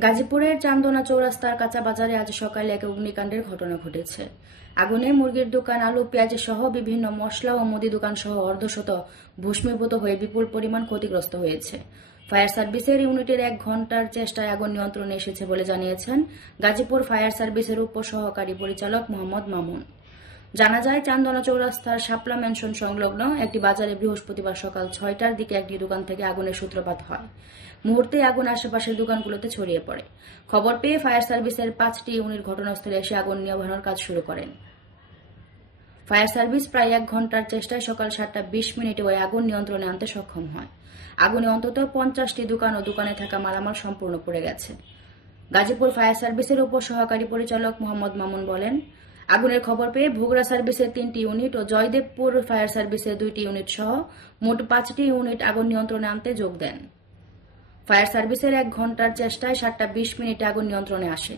গাজীপুরের চান্দনা চৌরাস্তার কাঁচা বাজারে আজ সকালে এক অগ্নিকাণ্ডের ঘটনা ঘটেছে। আগুনে মুরগির দোকান, আলু, পেঁয়াজ সহ বিভিন্ন মশলা ও মুদি দোকান সহ অর্ধশত ভস্মীভূত হয়ে বিপুল পরিমাণ ক্ষতিগ্রস্ত হয়েছে। ফায়ার সার্ভিসের ইউনিটের এক ঘণ্টার চেষ্টায় আগুন নিয়ন্ত্রণে এসেছে বলে জানিয়েছেন গাজীপুর ফায়ার সার্ভিসের উপসহকারী পরিচালক মোহাম্মদ মামুন। জানা যায়, চান্দনা চৌরাস্তার শাপলা ম্যানশন সংলগ্ন একটি বাজারে বৃহস্পতিবার সকাল ছয়টার দিকে একটি দোকান থেকে আগুনের সূত্রপাত হয়। মুহূর্তে আগুন আশেপাশের দোকানগুলোতে ছড়িয়ে পড়ে। খবর পেয়ে ফায়ার সার্ভিসের পাঁচটি ইউনিট ঘটনাস্থলে এসে আগুন নিয়ন্ত্রণের কাজ শুরু করেন। ফায়ার সার্ভিস প্রায় এক ঘণ্টার চেষ্টায় সকাল সাতটা বিশ মিনিটে ওই আগুন নিয়ন্ত্রণে আনতে সক্ষম হয়। আগুনে অন্তত পঞ্চাশটি দোকান ও দোকানে থাকা মালামাল সম্পূর্ণ পড়ে গেছে। গাজীপুর ফায়ার সার্ভিসের উপসহকারী পরিচালক মোহাম্মদ মামুন বলেন আগুনের খবর পেয়ে ভোগরা সার্ভিসের তিনটি ইউনিট ও জয়দেবপুর ফায়ার সার্ভিসের দুইটি ইউনিট সহ মোট পাঁচটি ইউনিট আগুন নিয়ন্ত্রণে আনতে যোগ দেন। ফায়ার সার্ভিসের এক ঘণ্টার চেষ্টায় সাতটা বিশ মিনিটে আগুন নিয়ন্ত্রণে আসে।